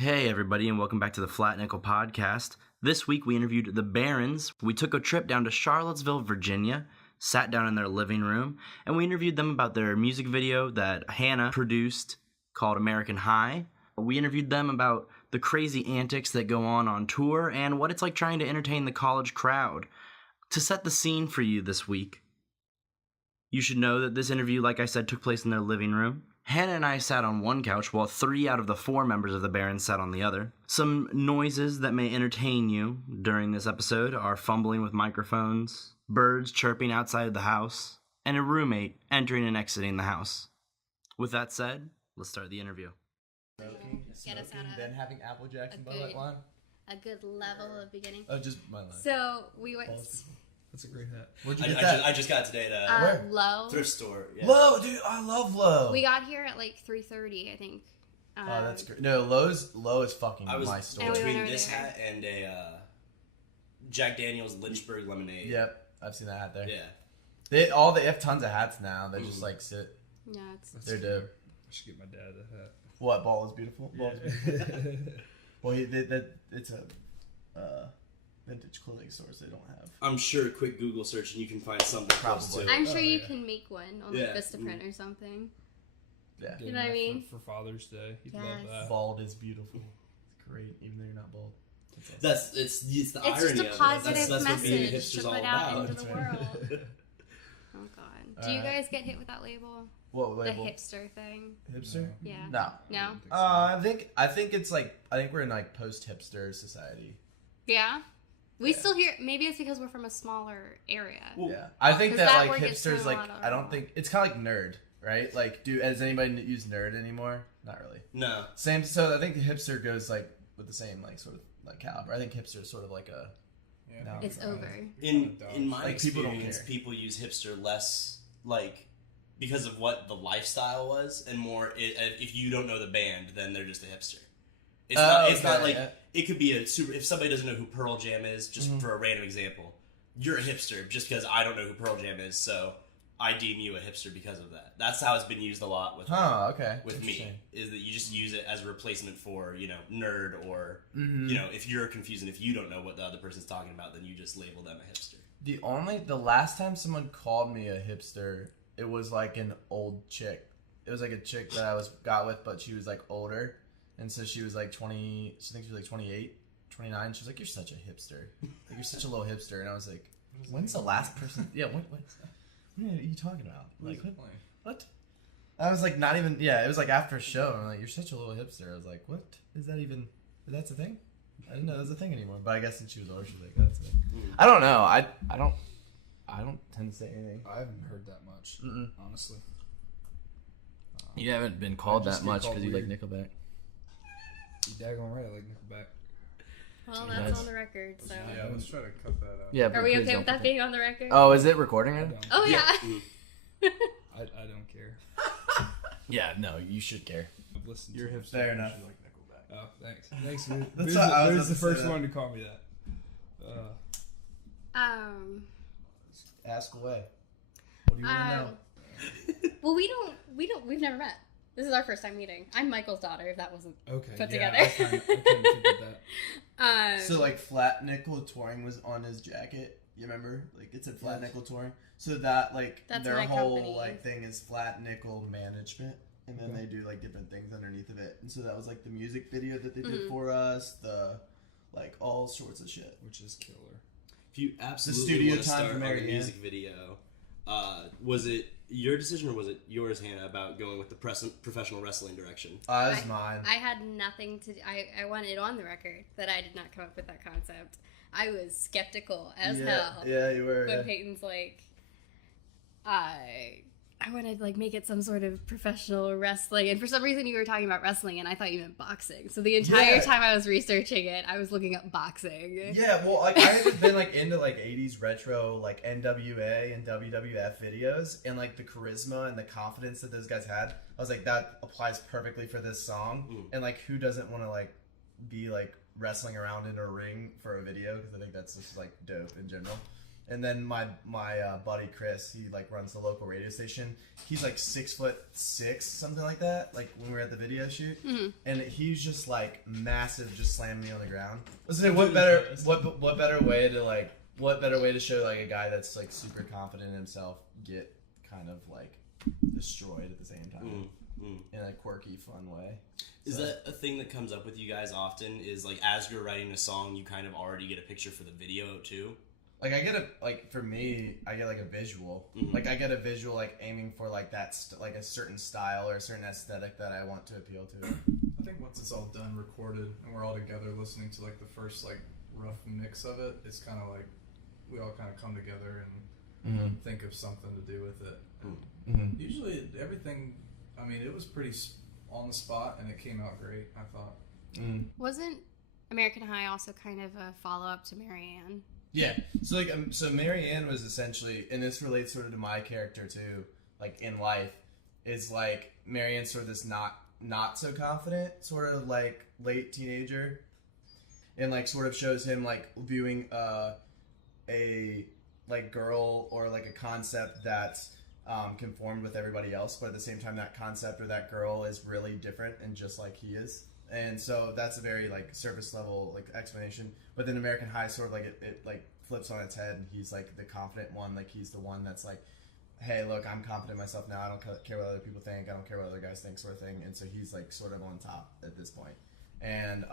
Hey everybody, and welcome back to the Flat Nickel Podcast. This week we interviewed the Barons. We took a trip down to Charlottesville, Virginia, sat down in their living room, and we interviewed them about their music video that Hannah produced called American High. We interviewed them about the crazy antics that go on tour and what it's like trying to entertain the college crowd. To set the scene for you this week, you should know that this interview, like I said, took place in their living room. Hannah and I sat on one couch while 3 out of the 4 members of the Barons sat on the other. Some noises that may entertain you during this episode are fumbling with microphones, birds chirping outside the house, and a roommate entering and exiting the house. With that said, let's start the interview. Get us out of then having Apple Jacks and Bud Light wine. A good level of beginning. Oh, just my line. So we went. That's a great hat. Where'd you get that? I just got it today at Where? Low. thrift store. Yeah. Low, dude. I love Low. We got here at like 3:30, I think. Oh, that's great. No, Low is fucking I was my store. between this hat and a Jack Daniel's Lynchburg lemonade. Yep, I've seen that hat there. Yeah. They have tons of hats now. They just like sit. Yeah, they're dope. I should get my dad a hat. What? Ball is beautiful. Ball is beautiful. Well, it's a vintage clothing store, so they don't have. I'm sure a quick Google search and you can find something close to it. I'm sure you can make one on like Vistaprint or something. Yeah. You know what I mean? For Father's Day. You'd love that. Bald is beautiful. It's great, even though you're not bald. It's the irony It's just a of it. positive That's what being a message hipster's to all put out about. into the world. Oh God! Do you guys get hit with that label? What label? The hipster thing. Hipster? Yeah. No. No. I think it's like we're in like post hipster society. Yeah. We still hear. Maybe it's because we're from a smaller area. Well, Yeah, I think that that like word gets hipsters thrown like a lot I don't think it's kind of like nerd, right? Like, has anybody use nerd anymore? Not really. No. Same. So I think the hipster goes like with the same like sort of like caliber. I think hipster is sort of like a. Yeah, No. It's over. In my Like, people don't experience, care. people use hipster less like because of what the lifestyle was, and more if you don't know the band, then they're just a hipster. It's not like it could be a super. If somebody doesn't know who Pearl Jam is, just for a random example, you're a hipster just because I don't know who Pearl Jam is, so I deem you a hipster because of that. That's how it's been used a lot with with me. Is that you just use it as a replacement for nerd or if you're confused and if you don't know what the other person's talking about, then you just label them a hipster. The last time someone called me a hipster, it was like an old chick. It was like a chick that I got with, but she was like older. And so she was like 20, I think she was like 28, 29. She was like, "You're such a hipster. Like, you're such a little hipster." And I was like, when's the last person? Yeah, what are you talking about? Like, what? I was like, not even, it was like after a show. And I'm like, "You're such a little hipster." I was like, what? Is that even, that's a thing? I didn't know that was a thing anymore. But I guess since she was older, she was like, that's it. I don't know. I don't tend to say anything. I haven't heard that much, honestly. You haven't been called that much because you like weird. Nickelback. You daggone right, I like Nickelback. Well, that's on the record, so. Yeah, let's try to cut that out. Yeah, Are we okay with that being on the record? Oh, is it recording I it? don't. Oh, yeah. I don't care. Yeah, no, you should care. I've listened You're to hipster. Fair enough. Like Nickelback. Oh, thanks. Thanks, dude. That's what I was There's the about to first say one to call me that. Ask away. What do you want to know? Well, we've never met. This is our first time meeting. I'm Michael's daughter, if that wasn't Okay. put yeah, together. I kind of figured that. So like Flat Nickel Touring was on his jacket. You remember? Like it said Flat Nickel Touring. So that like That's their my whole company. like thing is Flat Nickel Management, and then they do like different things underneath of it. And so that was like the music video that they did for us. The like all sorts of shit. Which is killer. If you absolutely studio want to time start for on Mary the Ann. music video, was it your decision or was it yours, Hannah, about going with the professional wrestling direction? That's mine. I had nothing to do. I wanted on the record that I did not come up with that concept. I was skeptical as hell. Yeah, you were. When Peyton's like, I want to like make it some sort of professional wrestling, and for some reason you were talking about wrestling, and I thought you meant boxing. So the entire time I was researching it, I was looking up boxing. Yeah, well, like I had just been like into like '80s retro, like NWA and WWF videos, and like the charisma and the confidence that those guys had. I was like, that applies perfectly for this song. And like, who doesn't want to like be like wrestling around in a ring for a video? Because I think that's just like dope in general. And then my buddy Chris, he like runs the local radio station. He's like 6'6", something like that. Like when we were at the video shoot, and he's just like massive, just slamming me on the ground. Listen, what better way to show like a guy that's like super confident in himself get kind of like destroyed at the same time in a quirky, fun way. Is that a thing that comes up with you guys often? Is like as you're writing a song, you kind of already get a picture for the video too? Like for me, I get like a visual. Like I get a visual like aiming for like that like a certain style or a certain aesthetic that I want to appeal to. I think once it's all done, recorded, and we're all together listening to like the first like rough mix of it, it's kind of like we all kind of come together and think of something to do with it. Usually everything, I mean, it was pretty on the spot and it came out great, I thought. Wasn't American High also kind of a follow-up to Marianne? Yeah. So like so Marianne was essentially, and this relates sort of to my character too, like in life, is like Marianne's sort of this not so confident sort of like late teenager, and like sort of shows him like viewing a like girl or like a concept that's conformed with everybody else, but at the same time that concept or that girl is really different and just like he is. And so that's a very like surface level like explanation. But then American High sort of like it like flips on its head, and he's like the confident one, like he's the one that's like, hey, look, I'm confident in myself now. I don't care what other people think. I don't care what other guys think, sort of thing. And so he's like sort of on top at this point. And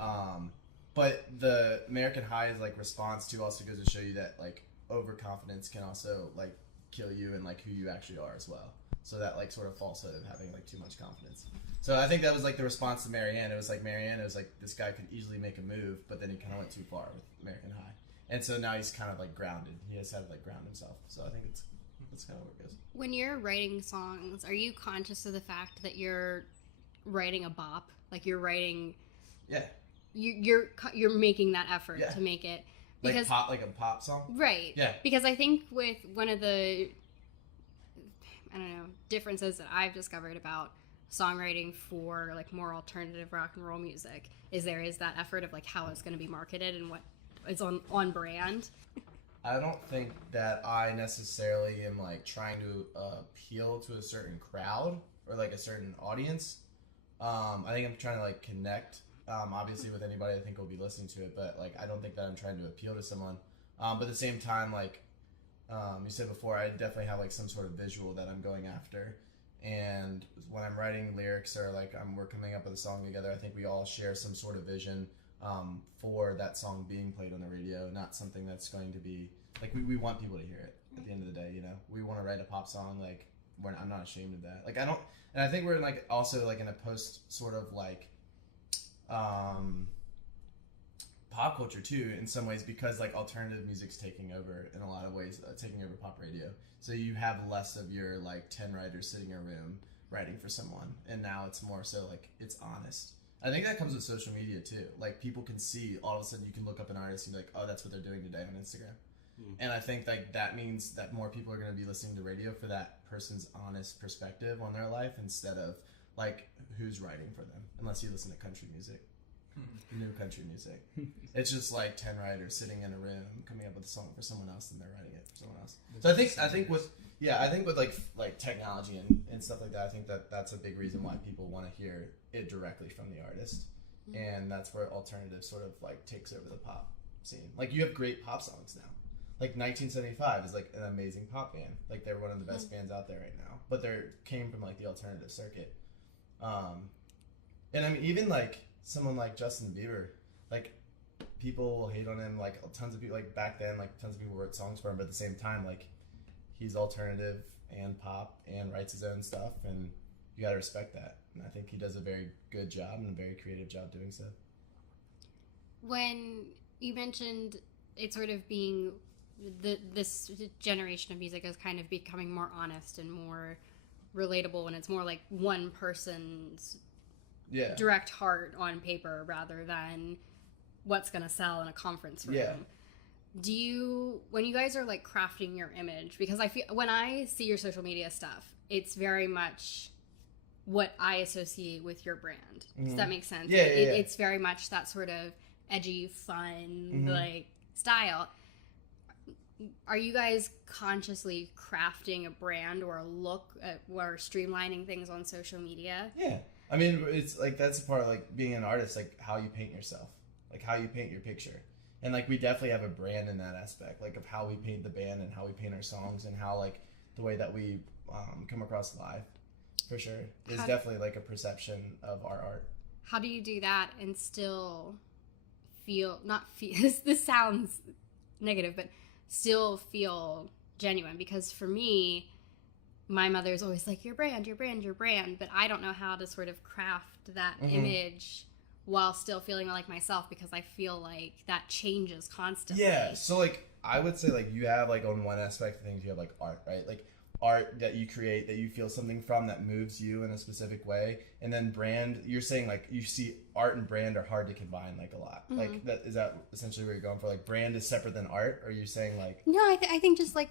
but the American High's like response to also goes to show you that like overconfidence can also like kill you and like who you actually are as well. So that like sort of falsehood of having like too much confidence. So I think that was like the response to Marianne. It was like Marianne, it was like this guy could easily make a move, but then he kind of went too far with American High. And so now he's kind of like grounded. He has had to like ground himself. So I think that's kind of where it goes. When you're writing songs, are you conscious of the fact that you're writing a bop? Like you're writing... Yeah. You're making that effort to make it. Because, like a pop song? Right. Yeah. Because I think with one of the, I don't know, differences that I've discovered about songwriting for like more alternative rock and roll music is there is that effort of like how it's going to be marketed and what is on brand. I don't think that I necessarily am like trying to appeal to a certain crowd or like a certain audience. I think I'm trying to like connect obviously with anybody I think will be listening to it, but like I don't think that I'm trying to appeal to someone. But at the same time, like you said before, I definitely have like some sort of visual that I'm going after. And when I'm writing lyrics or like we're coming up with a song together, I think we all share some sort of vision for that song being played on the radio, not something that's going to be like we want people to hear it at the end of the day, you know. We want to write a pop song, like I'm not ashamed of that. Like I don't, and I think we're in like also like in a post sort of like pop culture too in some ways, because like alternative music's taking over in a lot of ways, taking over pop radio. So you have less of your like 10 writers sitting in a room writing for someone, and now it's more so like it's honest. I think that comes with social media too. Like people can see, all of a sudden you can look up an artist and be like, oh, that's what they're doing today on Instagram. And I think like that means that more people are going to be listening to radio for that person's honest perspective on their life instead of like who's writing for them, unless you listen to country music. New country music. It's just like 10 writers sitting in a room coming up with a song for someone else, and they're writing it for someone else. So I think with like technology and stuff like that, I think that's a big reason why people want to hear it directly from the artist. And that's where alternative sort of like takes over the pop scene. Like you have great pop songs now. Like 1975 is like an amazing pop band. Like they're one of the best bands out there right now. But they came from like the alternative circuit. And I mean even like someone like Justin Bieber, like people hate on him, like tons of people, like back then, like tons of people wrote songs for him, but at the same time, like he's alternative and pop and writes his own stuff, and you gotta respect that. And I think he does a very good job and a very creative job doing so. When you mentioned it sort of being this generation of music is kind of becoming more honest and more relatable, and it's more like one person's direct heart on paper rather than what's going to sell in a conference room. Do you, when you guys are like crafting your image, because I feel when I see your social media stuff, it's very much what I associate with your brand. Does that make sense? It's very much that sort of edgy, fun like style. are you guys consciously crafting a brand or a look or streamlining things on social media? Yeah. I mean, it's like, that's a part of like being an artist, like how you paint yourself, like how you paint your picture. And like, we definitely have a brand in that aspect, like of how we paint the band and how we paint our songs and how like the way that we come across live, for sure. There's definitely like a perception of our art. How do you do that and still this sounds negative, but still feel genuine? Because for me, my mother's always like, your brand, but I don't know how to sort of craft that image while still feeling like myself, because I feel like that changes constantly. Yeah, so like I would say like you have like on one aspect of things you have like art, right? Like art that you create that you feel something from that moves you in a specific way, and then brand, you're saying like you see art and brand are hard to combine like a lot. Like that, is that essentially where you're going for? Like brand is separate than art, or are you saying like No, I think just like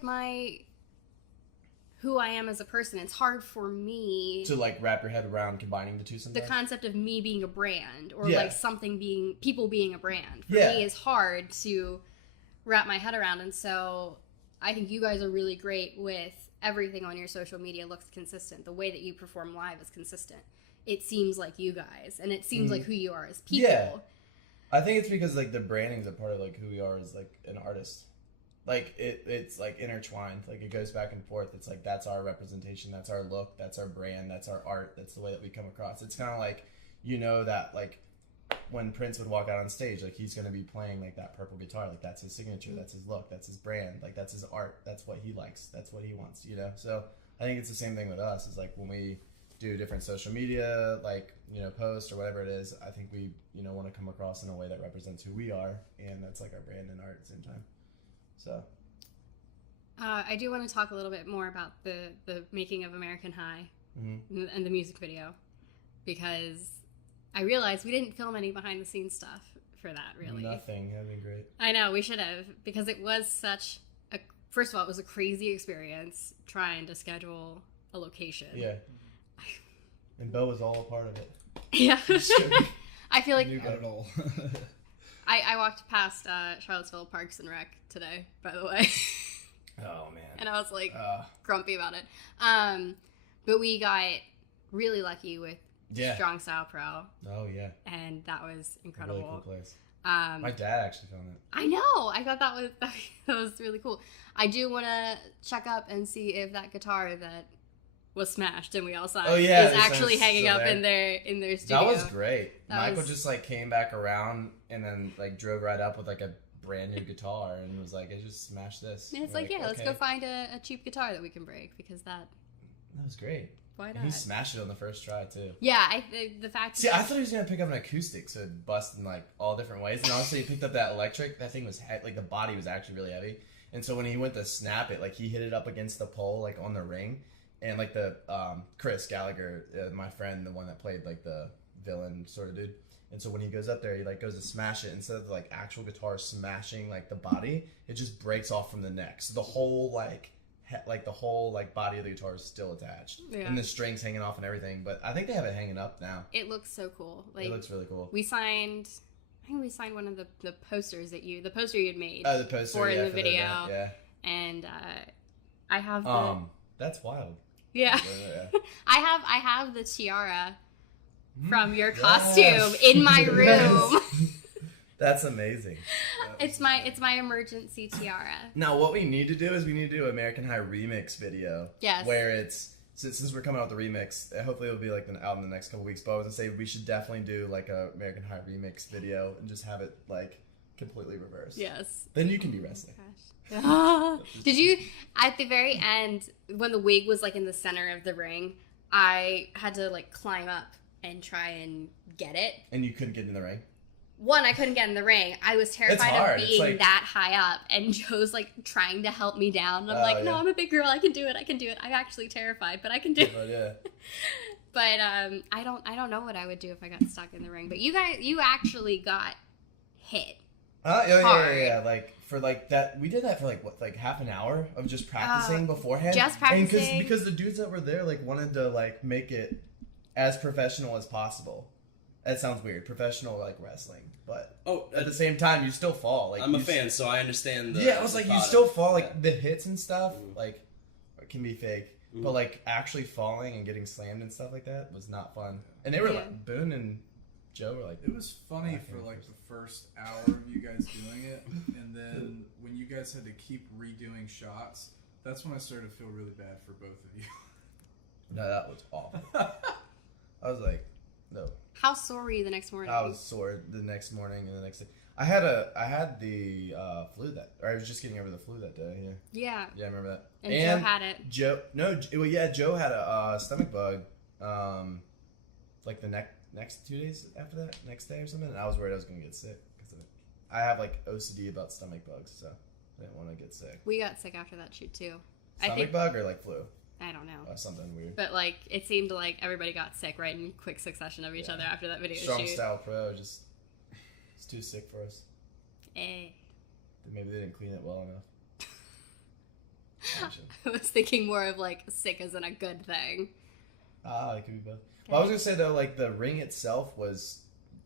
who I am as a person, it's hard for me to like wrap your head around combining the two sometimes? The concept of me being a brand or like people being a brand for me is hard to wrap my head around. And so I think you guys are really great with everything on your social media looks consistent. The way that you perform live is consistent. It seems like you guys, and it seems like who you are as people. Yeah. I think it's because like the branding is a part of like who we are as like an artist. Like it's like intertwined. Like it goes back and forth. It's like that's our representation, that's our look, that's our brand, that's our art, that's the way that we come across. It's kind of like, you know, that like when Prince would walk out on stage, like he's gonna be playing like that purple guitar, like that's his signature, that's his look, that's his brand, like that's his art, that's what he likes, that's what he wants, you know. So I think it's the same thing with us. Is like when we do different social media, like, you know, posts or whatever it is, I think we, you know, want to come across in a way that represents who we are, and that's like our brand and art at the same time. So I do want to talk a little bit more about the making of American High and the music video, because I realized we didn't film any behind the scenes stuff for that, really. Nothing. That'd be great. I know, we should have, because it was such a, first of all, it was a crazy experience trying to schedule a location. Yeah. And Bo was all a part of it. Yeah. I feel like... Knew about it all. I walked past Charlottesville Parks and Rec today, by the way. Oh, man. And I was like grumpy about it. But we got really lucky with Strong Style Pro. Oh, yeah. And that was incredible. Really cool place. My dad actually filmed it. I know. I thought that was really cool. I do want to check up and see if that guitar that was smashed and we all saw is actually hanging up in their studio. That was great. Michael just like came back around and then like drove right up with like a brand new guitar and was like, I just smashed this. And it's like, let's go find a cheap guitar that we can break, because that was great. Why not? And he smashed it on the first try too. Yeah, the fact. See, I thought he was gonna pick up an acoustic, so it'd bust in like all different ways. And honestly, he picked up that electric. That thing was like the body was actually really heavy. And so when he went to snap it, like he hit it up against the pole, like on the ring. And like the Chris Gallagher, my friend, the one that played like the villain sort of dude. And so when he goes up there, he like goes to smash it. Instead of the like actual guitar smashing like the body, it just breaks off from the neck. So the whole the whole body of the guitar is still attached, and the strings hanging off and everything. But I think they have it hanging up now. It looks so cool. Like, it looks really cool. I think we signed one of the posters the poster you had made. Oh, the poster for the video. Yeah. And I have that's wild. Yeah. I have the tiara from your costume in my room. That's amazing. It's my emergency tiara. Now, what we need to do is we need to do an American High remix video. Yes. Where it's, since we're coming out with the remix, hopefully it'll be like out in the next couple weeks, but I was gonna say we should definitely do like a American High remix video and just have it like completely reversed. Yes. Then you can be wrestling. Did you, at the very end, when the wig was like in the center of the ring, I had to like climb up and try and get it. And you couldn't get in the ring? One, I couldn't get in the ring. I was terrified of being that high up, and Joe's like trying to help me down. And I'm like, no, I'm a big girl. I can do it. I'm actually terrified, but I can do it. Yeah. But I don't know what I would do if I got stuck in the ring. But you actually got hit. Yeah. Like for like that, we did that for like half an hour of just practicing beforehand. Just practicing, and because the dudes that were there like wanted to like make it as professional as possible. That sounds weird. Professional like wrestling, but Oh, at the same time, you still fall. Like I'm a fan, so I understand. I was like, you still fall. Like yeah. the hits and stuff, Mm-hmm. like it can be fake, Mm-hmm. but like actually falling and getting slammed and stuff like that was not fun. And they were like Boone and Joe were like, It was funny for like the first hour of you guys doing it, and then when you guys had to keep redoing shots, that's when I started to feel really bad for both of you. no, that was awful. I was like, no. How sore were you the next morning? I was sore the next morning and the next day. I had the flu or I was just getting over the flu that day. Yeah. Yeah, I remember that. And Joe had it. Joe had a stomach bug. Like the next 2 days after that, next day or something. And I was worried I was gonna get sick because of it. I have like OCD about stomach bugs, so I didn't want to get sick. We got sick after that shoot too. Stomach bug or like flu? I don't know. Something weird. But like it seemed like everybody got sick right in quick succession of each other after that video Strong shoot. Style Pro it's too sick for us. Eh. Maybe they didn't clean it well enough. I was thinking more of like sick as in a good thing. It could be both. Well, I was gonna say though, like the ring itself was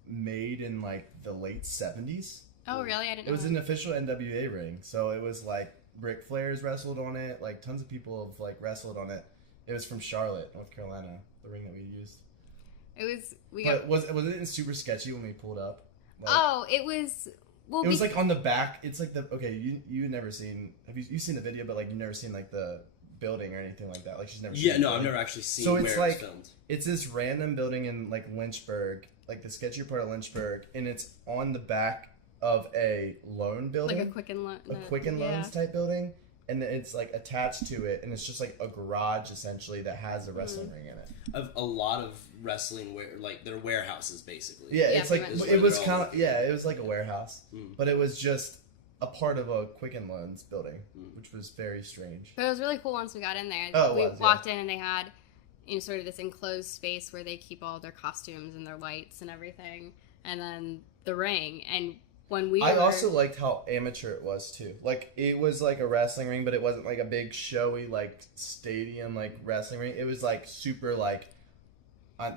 made in like the late 70s. Oh really? I didn't know. It was an official NWA ring, so it was like Ric Flair's wrestled on it. Like tons of people have like wrestled on it. It was from Charlotte, North Carolina. The ring that we used. It was. Was it super sketchy when we pulled up? Like, it was. Well, it was like on the back. It's like you never seen. You've seen the video, but like you've never seen like the building or anything like that. Like she's never. Yeah, seen no, I've never actually seen. So where it's it like was filmed. it's this random building in like Lynchburg, like the sketchy part of Lynchburg, and it's on the back of a loan building, like a Quicken Loans type building, and it's like attached to it, and it's just like a garage essentially that has a wrestling ring in it. Of a lot of wrestling, like they're warehouses basically. Yeah, it's like pretty much. it was kind of it was like a warehouse, Mm. but it was just a part of a Quicken Loans building, which was very strange. But it was really cool once we got in there. Oh, we walked in and they had sort of this enclosed space where they keep all their costumes and their lights and everything, and then the ring. And when I also liked how amateur it was too. Like it was like a wrestling ring, but it wasn't like a big showy like stadium like wrestling ring. It was like super like.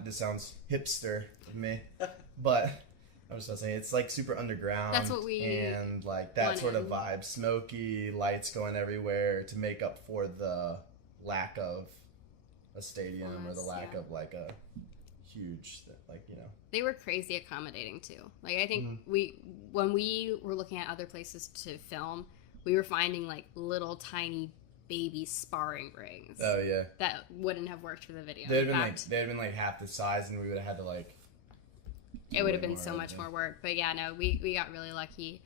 This sounds hipster of me, but I'm just not saying it's like super underground. That's what we and like that sort of vibe, smoky lights going everywhere to make up for the lack of a stadium or the lack of like a huge They were crazy accommodating too. Like I think when we were looking at other places to film, we were finding like little tiny baby sparring rings. Oh yeah. That wouldn't have worked for the video. They'd have been like half the size, and we would have had to like. It would have been so much more work, but yeah, no, we got really lucky.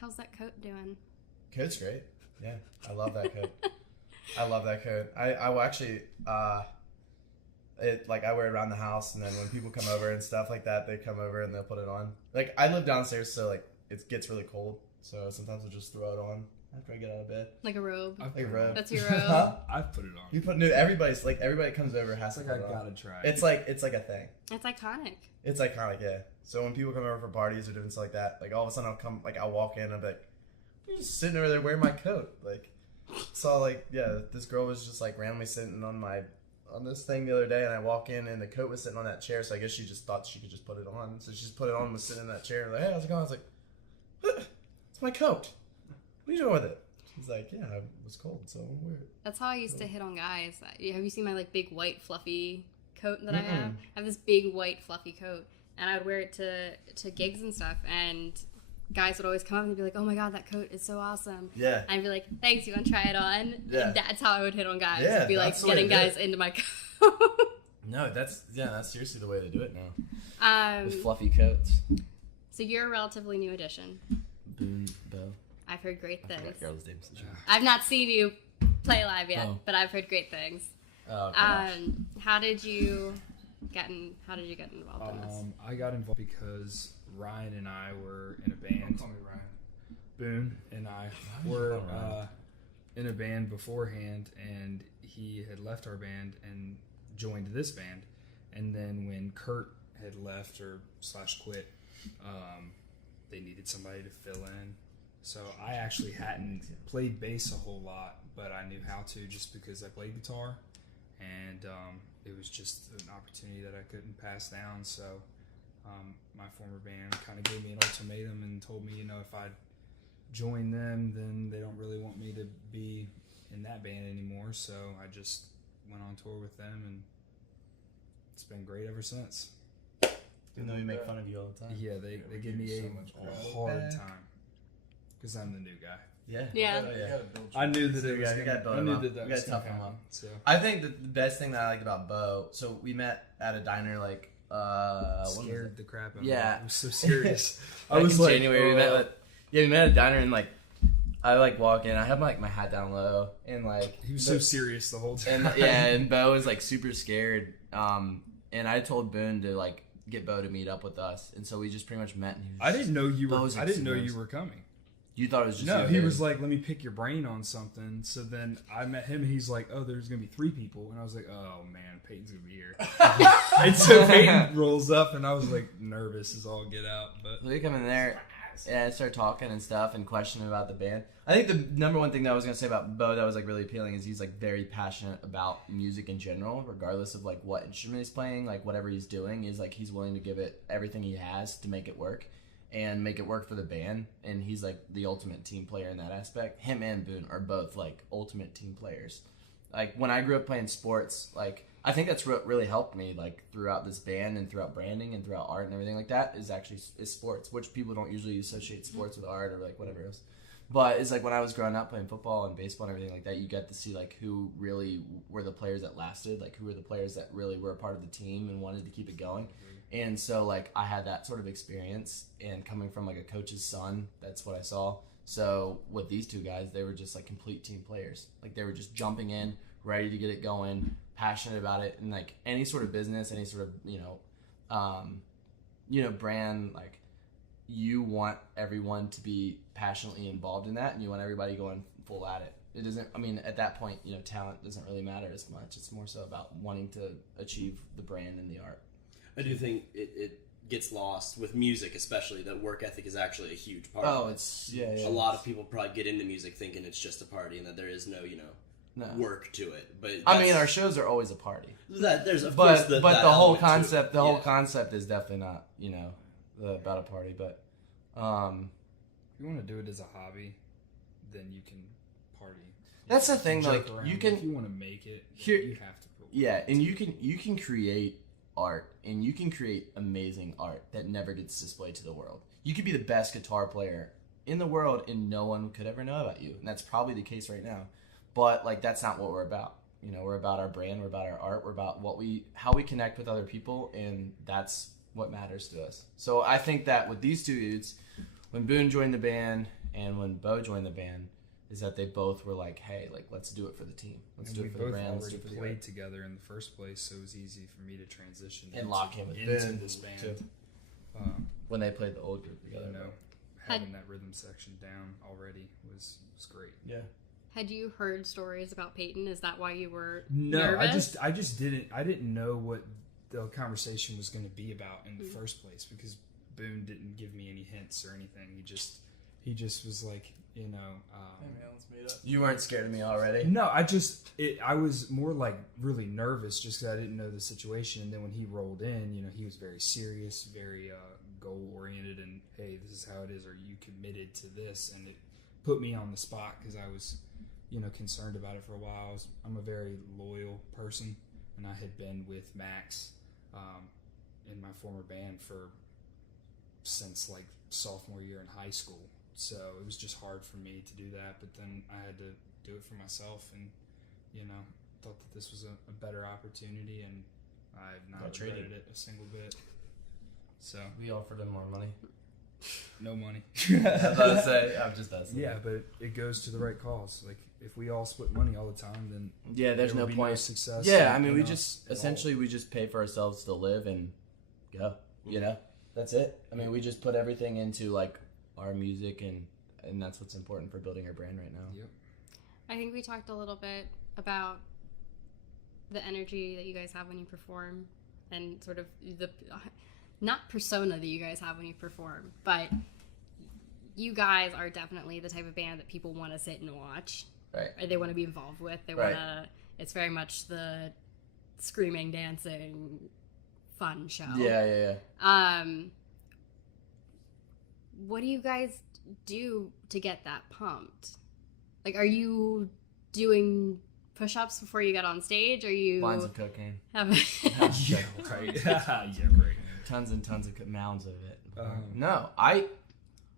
How's that coat doing? Coat's great. Yeah, I love that coat. I love that coat. I will actually I wear it around the house, and then when people come over and stuff like that, they come over and they'll put it on. Like I live downstairs, so like it gets really cold. So sometimes I'll just throw it on after I get out of bed. Like a robe. Like a robe. That's your robe. Huh? I've put it on. You put everybody that comes over has to It's put like it I on. gotta try. It's like a thing. It's iconic. It's iconic, yeah. So when people come over for parties or doing stuff like that, like all of a sudden I'll walk in and I'll be like, you're just sitting over there wearing my coat. Like, saw like, yeah, this girl was just like randomly sitting on this thing the other day, and I walk in and the coat was sitting on that chair, so I guess she just thought she could just put it on. So she just put it on and was sitting in that chair and like, hey, how's it going? I was like, it's my coat. What are you doing with it? She's like, yeah, it was cold, so I'm weird. That's how I used to hit on guys. Have you seen my like big white fluffy coat that I have? I have this big white fluffy coat, and I would wear it to gigs and stuff, and guys would always come up and be like, oh my god, that coat is so awesome. Yeah. And I'd be like, thanks, you want to try it on? Yeah. And that's how I would hit on guys. Yeah, I'd be like that's the way to getting do guys it. into my coat. No, that's seriously the way to do it now. With fluffy coats. So you're a relatively new addition. Boone, Bo. I've heard great things. Girl's names. I've not seen you play live yet, Oh. but I've heard great things. Oh, gosh. How did you get involved in this? I got involved because Ryan and I were in a Don't band. call me Ryan. Boone and I were in a band beforehand, and he had left our band and joined this band. And then when Kurt had left or / quit, they needed somebody to fill in. So I actually hadn't played bass a whole lot, but I knew how to just because I played guitar. And it was just an opportunity that I couldn't pass down. So my former band kind of gave me an ultimatum and told me, if I'd join them, then they don't really want me to be in that band anymore. So I just went on tour with them, and it's been great ever since. Even though we make fun of you all the time. Yeah, they give me a hard time because I'm the new guy. Yeah. I knew that it was I gonna tough him happen. up. So I think that the best thing that I liked about Bo, so we met at a diner like scared the crap out of me. Yeah. It was so serious. I was in January. We met at a diner, and like I like walk in. I have like my hat down low, and like he was so serious the whole time. And and Bo was like super scared. And I told Boone to like get Bo to meet up with us, and so we just pretty much met. And he was I didn't know you were. Bo's I didn't know you were coming. You thought it was just no. you, He dude. was like, "Let me pick your brain on something." So then I met him, and he's like, "Oh, there's gonna be 3 people," and I was like, "Oh man, Peyton's gonna be here." And so Peyton rolls up, and I was like nervous as all get out. But we come in there and start talking and stuff and questioning about the band. I think the number one thing that I was gonna say about Bo that was like really appealing is he's like very passionate about music in general, regardless of like what instrument he's playing, like whatever he's doing is like he's willing to give it everything he has to make it work. And make it work for the band, and he's like the ultimate team player in that aspect. Him and Boone are both like ultimate team players. Like when I grew up playing sports, like I think that's what really helped me like throughout this band and throughout branding and throughout art and everything like that is sports, which people don't usually associate sports with art or like whatever else. But it's like when I was growing up playing football and baseball and everything like that, you get to see like who really were the players that lasted, like who were the players that really were a part of the team and wanted to keep it going. And so, like, I had that sort of experience, and coming from, like, a coach's son, that's what I saw. So, with these 2 guys, they were just, like, complete team players. Like, they were just jumping in, ready to get it going, passionate about it, and, like, any sort of business, any sort of, brand, like, you want everyone to be passionately involved in that, and you want everybody going full at it. It doesn't, I mean, at that point, talent doesn't really matter as much. It's more so about wanting to achieve the brand and the art. I do think it gets lost with music, especially that work ethic is actually a huge part. Oh, of it. it's a lot of people probably get into music thinking it's just a party and that there is no work to it. But I mean, our shows are always a party. There's but the whole concept, whole concept is definitely not about a party. But if you want to do it as a hobby, then you can party. That's the thing, like you can. If you want to make it, here, you have to. And you can create art, and you can create amazing art that never gets displayed to the world. You could be the best guitar player in the world and no one could ever know about you, and that's probably the case right now. But like that's not what we're about. We're about our brand, we're about our art, we're about how we connect with other people, and that's what matters to us. So I think that with these 2 dudes, when Boone joined the band and when Bo joined the band, is that they both were like, hey, like let's do it for the team. Let's do it for the brand. We both already played together in the first place, so it was easy for me to transition and lock him into this band. Too. When they played the old group together. Having that rhythm section down already was great. Yeah. Had you heard stories about Peyton? Is that why you were No, nervous? I didn't know what the conversation was going to be about in the first place because Boone didn't give me any hints or anything. He just was like, hey man, let's meet up. You weren't scared of me already? No, I was more like really nervous just because I didn't know the situation. And then when he rolled in, he was very serious, very goal oriented, and hey, this is how it is. Are you committed to this? And it put me on the spot because I was, concerned about it for a while. I'm a very loyal person, and I had been with Max in my former band since like sophomore year in high school. So it was just hard for me to do that, but then I had to do it for myself, and thought that this was a better opportunity, and I've not regretted it a single bit. So we offered him more money. No money. I was about to say, I'm just asking. Yeah, but it goes to the right cause. Like if we all split money all the time, then there's no point. Success. Yeah, I mean, we just pay for ourselves to live and go. That's it. I mean, we just put everything into like our music, and that's what's important for building our brand right now. Yep. I think we talked a little bit about the energy that you guys have when you perform, and sort of the not persona that you guys have when you perform, but you guys are definitely the type of band that people want to sit and watch. Right. Or they want to be involved with. They want to. It's very much the screaming, dancing, fun show. Yeah. What do you guys do to get that pumped? Like, are you doing push-ups before you get on stage? Are you Lines of cocaine. Yeah, right. Yeah, right. Tons and tons of mounds of it. No, I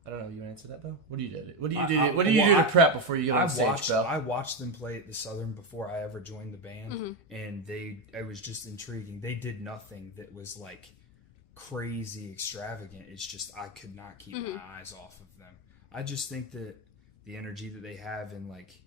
don't know. You answer that, Bill? What do you do? What do you do? What do you do to prep before you get on stage, Bill? I watched them play at the Southern before I ever joined the band, and it was just intriguing. They did nothing that was like crazy extravagant. It's just I could not keep my eyes off of them. I just think that the energy that they have and like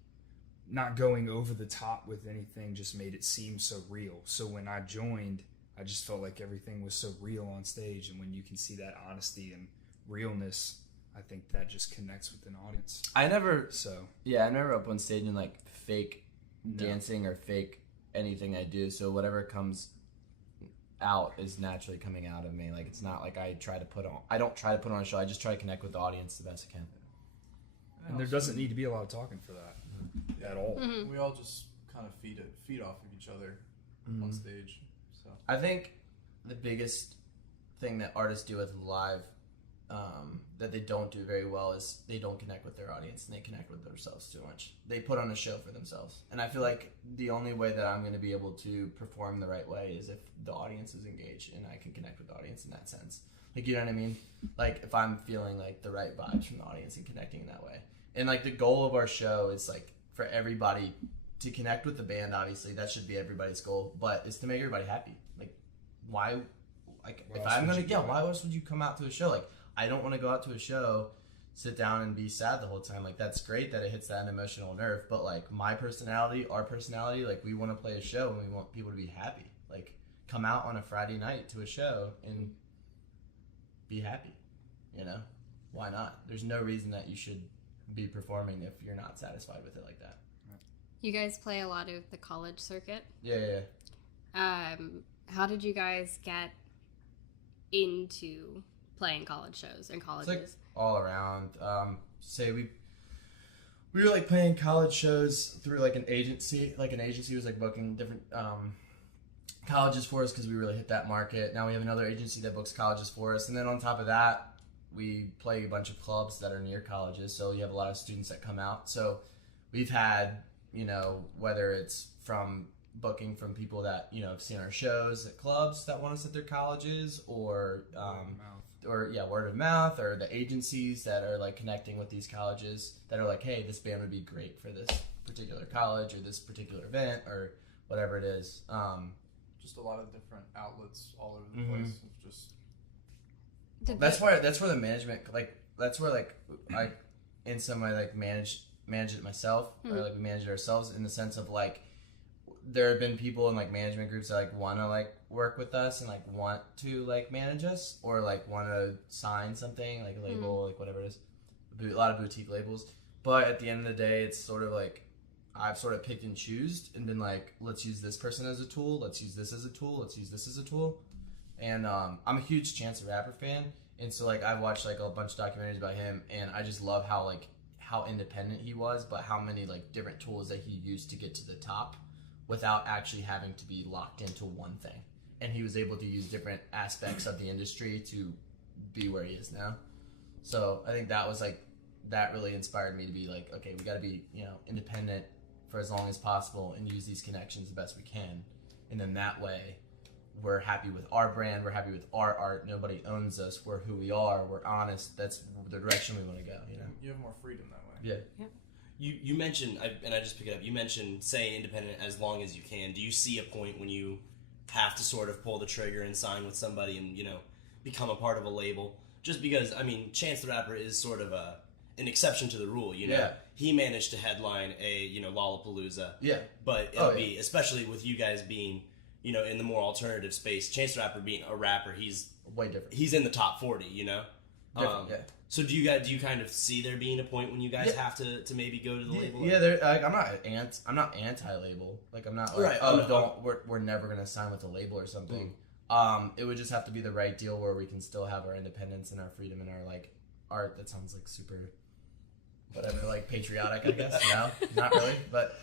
not going over the top with anything just made it seem so real. So when I joined, I just felt like everything was so real on stage, and when you can see that honesty and realness, I think that just connects with an audience. I never up on stage and like fake dancing or fake anything I do. So whatever comes out is naturally coming out of me. Like it's not like I don't try to put on a show. I just try to connect with the audience the best I can. And there doesn't need to be a lot of talking for that at all. We all just kind of feed off of each other on stage. So I think the biggest thing that artists do with live that they don't do very well is they don't connect with their audience, and they connect with themselves too much. They put on a show for themselves. And I feel like the only way that I'm going to be able to perform the right way is if the audience is engaged and I can connect with the audience in that sense. Like, you know what I mean? Like, if I'm feeling like the right vibes from the audience and connecting in that way. And like the goal of our show is like for everybody to connect with the band. Obviously that should be everybody's goal, but it's to make everybody happy. Like, why, like if I'm going to why else would you come out to a show? Like, I don't want to go out to a show, sit down and be sad the whole time. Like, that's great that it hits that emotional nerve, but like my personality, our personality, like we want to play a show and we want people to be happy. Like, come out on a Friday night to a show and be happy, you know? Why not? There's no reason that you should be performing if you're not satisfied with it like that. You guys play a lot of the college circuit. Yeah. How did you guys get into playing college shows and colleges? It's like all around. Say we were like playing college shows through like an agency. Like an agency was like booking different colleges for us because we really hit that market. Now we have another agency that books colleges for us, and then on top of that, we play a bunch of clubs that are near colleges, so you have a lot of students that come out. So we've had, you know, whether it's from booking from people that, you know, have seen our shows at clubs that want us at their colleges, or word of mouth, or the agencies that are like connecting with these colleges that are like, hey, this band would be great for this particular college or this particular event or whatever it is. Just a lot of different outlets all over the place. Just that's where the management, like, that's where like I in some way like manage it myself, or like we manage it ourselves, in the sense of like there have been people in like management groups that like want to like work with us and like want to like manage us, or like want to sign something like a label, like whatever it is, a lot of boutique labels. But at the end of the day, it's sort of like I've sort of picked and choosed and been like, let's use this person as a tool, let's use this as a tool, let's use this as a tool. And I'm a huge Chance the Rapper fan, and so like I've watched like a bunch of documentaries about him, and I just love how independent he was, but how many like different tools that he used to get to the top without actually having to be locked into one thing. And he was able to use different aspects of the industry to be where he is now. So I think that was like, that really inspired me to be like, okay, we got to be, you know, independent for as long as possible and use these connections the best we can. And then that way we're happy with our brand, we're happy with our art, nobody owns us, we're who we are, we're honest, that's the direction we want to go, you know? You have more freedom that way. Yeah. You mentioned, and I just pick it up, you mentioned staying independent as long as you can. Do you see a point when you have to sort of pull the trigger and sign with somebody and, you know, become a part of a label? Just because, I mean, Chance the Rapper is sort of an exception to the rule, you know? Yeah. He managed to headline a, you know, Lollapalooza. Yeah. But it'll be, especially with you guys being, you know, in the more alternative space, Chance the Rapper being a rapper, he's way different. He's in the top 40, you know? Different, yeah. So do you kind of see there being a point when you guys have to maybe go to the label? Yeah, like, I'm not anti-label. Like, I'm not like, we're never gonna sign with a label or something. It would just have to be the right deal where we can still have our independence and our freedom and our like art. That sounds like super, whatever, like patriotic, I guess. No, not really. But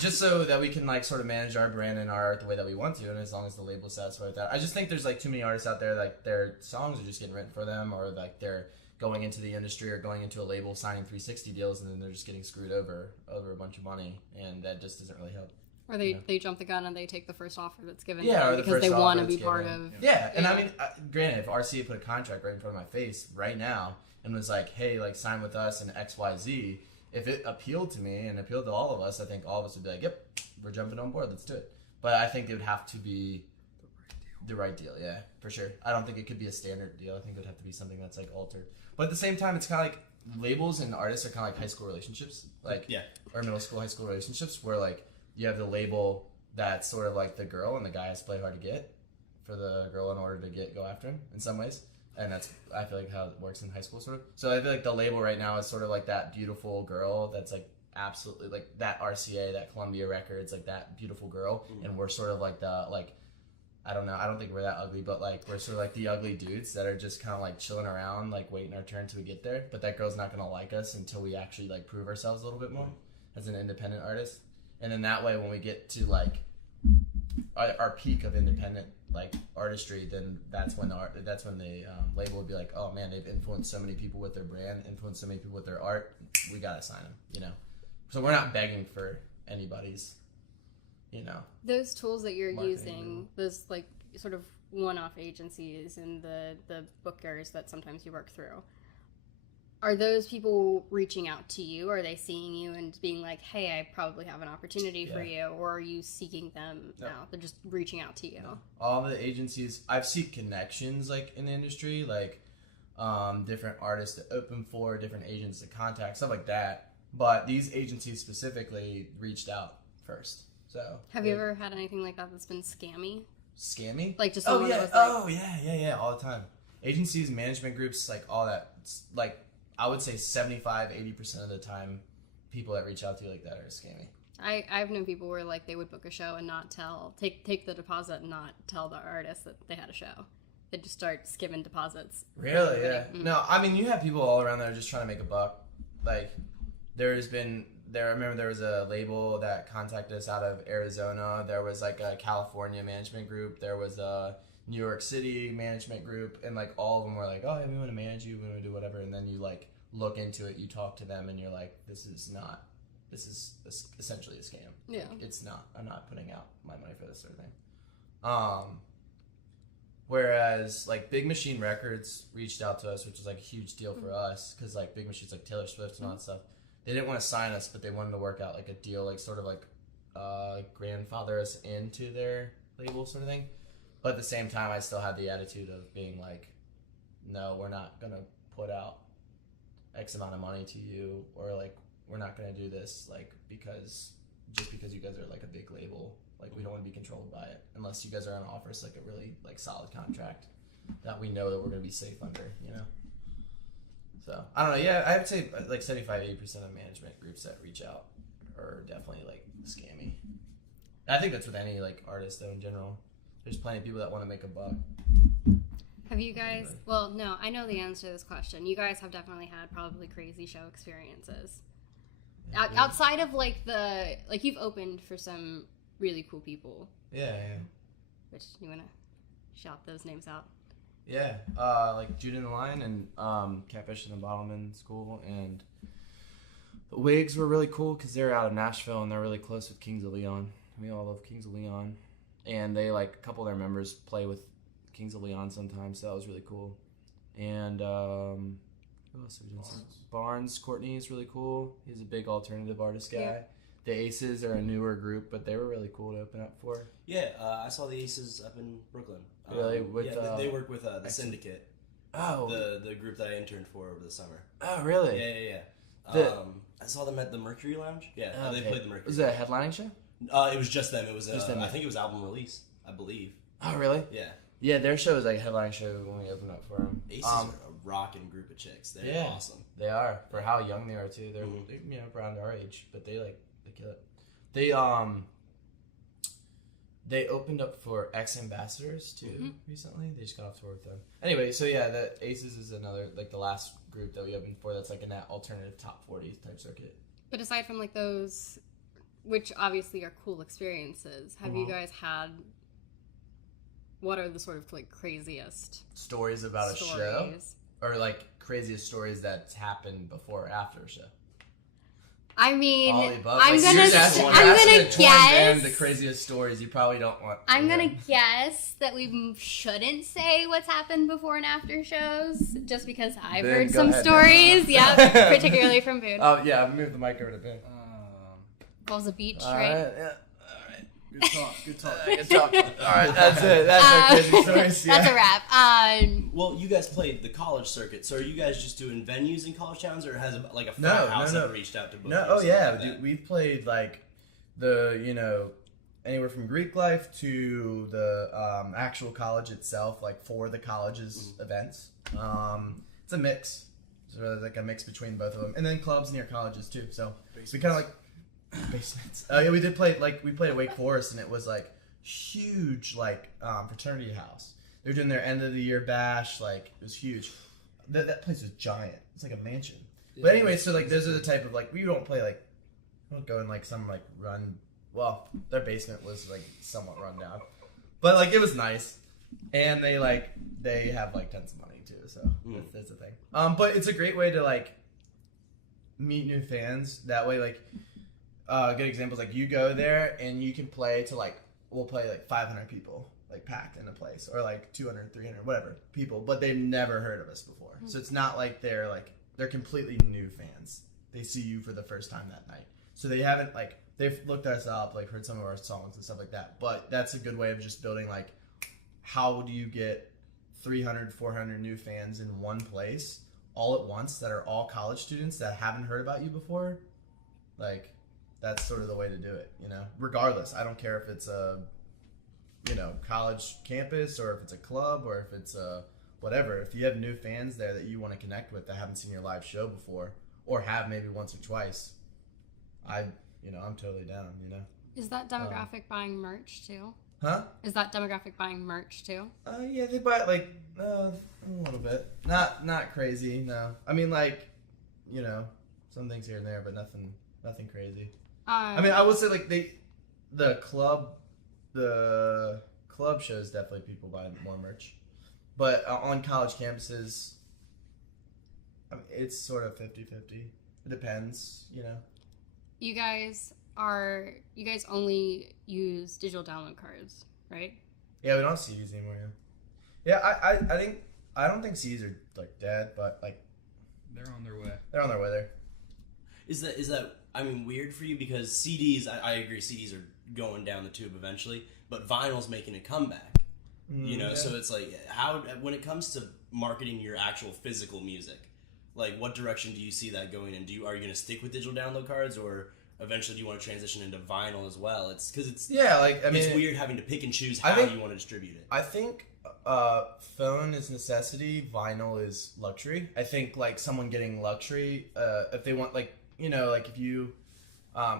Just so that we can like sort of manage our brand and our art the way that we want to, and as long as the label's satisfied with that. I just think there's like too many artists out there, like their songs are just getting written for them, or like they're going into the industry or going into a label signing 360 deals, and then they're just getting screwed over a bunch of money, and that just doesn't really help. Or they jump the gun and they take the first offer that's given to Yeah, them or the because first they offer want to that's be part given. of. Yeah, and I mean, granted, if RCA put a contract right in front of my face right now and was like, hey, like sign with us and XYZ, if it appealed to me and appealed to all of us, I think all of us would be like, yep, we're jumping on board, let's do it. But I think it would have to be the right deal, yeah, for sure. I don't think it could be a standard deal. I think it would have to be something that's like altered. But at the same time, it's kind of like labels and artists are kind of like high school relationships, like or middle school, high school relationships, where like you have the label that's sort of like the girl, and the guy has to play hard to get for the girl in order to go after him in some ways. And that's, I feel like, how it works in high school, sort of. So I feel like the label right now is sort of like that beautiful girl that's like absolutely like that RCA, that Columbia Records, like that beautiful girl. And we're sort of like the, like, I don't know, I don't think we're that ugly, but like we're sort of like the ugly dudes that are just kind of like chilling around, like waiting our turn till we get there. But that girl's not going to like us until we actually like prove ourselves a little bit more as an independent artist. And then that way, when we get to like our peak of independent like artistry, then that's when the label would be like, oh man, they've influenced so many people with their brand, influenced so many people with their art, we gotta sign them, you know. So we're not begging for anybody's, you know. Those tools that you're marketing using, those like sort of one-off agencies and the bookers that sometimes you work through, are those people reaching out to you? Are they seeing you and being like, hey, I probably have an opportunity for you? Or are you seeking them out? They're just reaching out to you? No. All the agencies, I've seen connections like in the industry, like different artists to open for, different agents to contact, stuff like that. But these agencies specifically reached out first. So have you ever had anything like that that's been scammy? Scammy? Like just that was like, yeah, all the time. Agencies, management groups, like all that, like I would say 75-80% of the time, people that reach out to you like that are scammy. I've known people where like they would book a show and not take the deposit and not tell the artist that they had a show. They'd just start skimming deposits. Really? Yeah. No, I mean, you have people all around that are just trying to make a buck. Like, I remember there was a label that contacted us out of Arizona. There was like a California management group. There was a New York City management group, and like all of them were like, oh yeah, we want to manage you, we want to do whatever. And then you like look into it, you talk to them, and you're like, this is essentially a scam. Yeah. Like, it's not. I'm not putting out my money for this sort of thing. Whereas like Big Machine Records reached out to us, which was like a huge deal for us, because like Big Machine's like Taylor Swift and all that stuff. They didn't want to sign us, but they wanted to work out like a deal, like sort of like grandfather us into their label sort of thing. But at the same time, I still had the attitude of being like, no, we're not going to put out X amount of money to you, or like, we're not going to do this, like, because you guys are like a big label, like we don't want to be controlled by it unless you guys are on offer us like a really like solid contract that we know that we're going to be safe under, you know? So, I don't know, yeah, I would say like 75-80% of management groups that reach out are definitely like scammy. I think that's with any like artist though in general. There's plenty of people that want to make a buck. Have you guys, well, no, I know the answer to this question. You guys have definitely had probably crazy show experiences. Yeah. Outside of like you've opened for some really cool people. Yeah. Which, you want to shout those names out? Yeah, like Jude in the Line and Catfish and the Bottleman School, and the Wigs were really cool because they're out of Nashville and they're really close with Kings of Leon. We all love Kings of Leon. And they, like, a couple of their members play with Kings of Leon sometimes, so that was really cool. And, who else have we done? Barnes Courtney is really cool. He's a big alternative artist guy. Yeah. The Aces are a newer group, but they were really cool to open up for. Yeah, I saw the Aces up in Brooklyn. Really? They work with the Syndicate. Oh. The group that I interned for over the summer. Oh, really? Yeah. I saw them at the Mercury Lounge. Yeah, they played the Mercury. Was it a headlining show? It was just them. It was I think it was album release, I believe. Oh, really? Yeah. Yeah, their show was like a headline show when we opened up for them. Aces are a rocking group of chicks. They're awesome. They are, for how young they are too. They're you know, around our age, but they kill it. They opened up for X Ambassadors too recently. They just got off tour with them. Anyway, so yeah, the Aces is another, like the last group that we opened for that's like in that alternative top 40 type circuit. But aside from like those which obviously are cool experiences. Have you guys had? What are the sort of like craziest stories about a show, or like craziest stories that's happened before or after a show? I mean, I'm gonna guess the craziest stories you probably don't want. I'm gonna guess that we shouldn't say what's happened before and after shows, just because I've heard some stories. Yeah, particularly from Boone. Oh yeah, I've moved the mic over to Boone. Balls of Beach, right? Yeah. Good talk. Good talk. All right, that's it. That's our crazy stories. Yeah. That's a wrap. Well, you guys played the college circuit, so are you guys just doing venues in college towns, or has like a frat house ever reached out to book? Dude, we've played like the anywhere from Greek life to the actual college itself, like for the college's events. It's a mix, so there's like a mix between both of them, and then clubs near colleges too. So we kind of like. Basements. Yeah, we did play we played at Wake Forest, and it was like huge, like fraternity house. They were doing their end of the year bash, like it was huge. That place was giant. It's like a mansion. Yeah, but anyway, so like those are the type of like we don't play like we don't go in like some like run. Well, their basement was like somewhat run down, but like it was nice, and they have like tons of money too. So that's the thing. But it's a great way to like meet new fans. That way, like. Good examples, like you go there and you can play to like, we'll play like 500 people like packed in a place, or like 200, 300, whatever people, but they've never heard of us before. Mm-hmm. So it's not like they're completely new fans. They see you for the first time that night. So they haven't they've looked us up, like heard some of our songs and stuff like that. But that's a good way of just building like, how do you get 300, 400 new fans in one place all at once that are all college students that haven't heard about you before? Like, that's sort of the way to do it, regardless. I don't care if it's a, college campus, or if it's a club, or if it's a whatever. If you have new fans there that you want to connect with that haven't seen your live show before, or have maybe once or twice, I'm totally down, Is that demographic buying merch too? Huh? Is that demographic buying merch too? Yeah, they buy like a little bit. Not crazy, no. I mean, some things here and there, but nothing crazy. I mean, I would say like the club shows, definitely people buy more merch, but on college campuses, I mean, it's sort of 50-50. It depends, You guys only use digital download cards, right? Yeah, we don't have CDs anymore. Yeah, I don't think CDs are like dead, but like they're on their way. They're on their way there. Is that weird for you, because CDs, I agree, CDs are going down the tube eventually, but vinyl's making a comeback. Yeah. So it's like, how, when it comes to marketing your actual physical music, like what direction do you see that going in? Are you going to stick with digital download cards, or eventually do you want to transition into vinyl as well? It's because it's it's weird having to pick and choose how you want to distribute it. I think phone is necessity, vinyl is luxury. I think like someone getting luxury, if they want if you,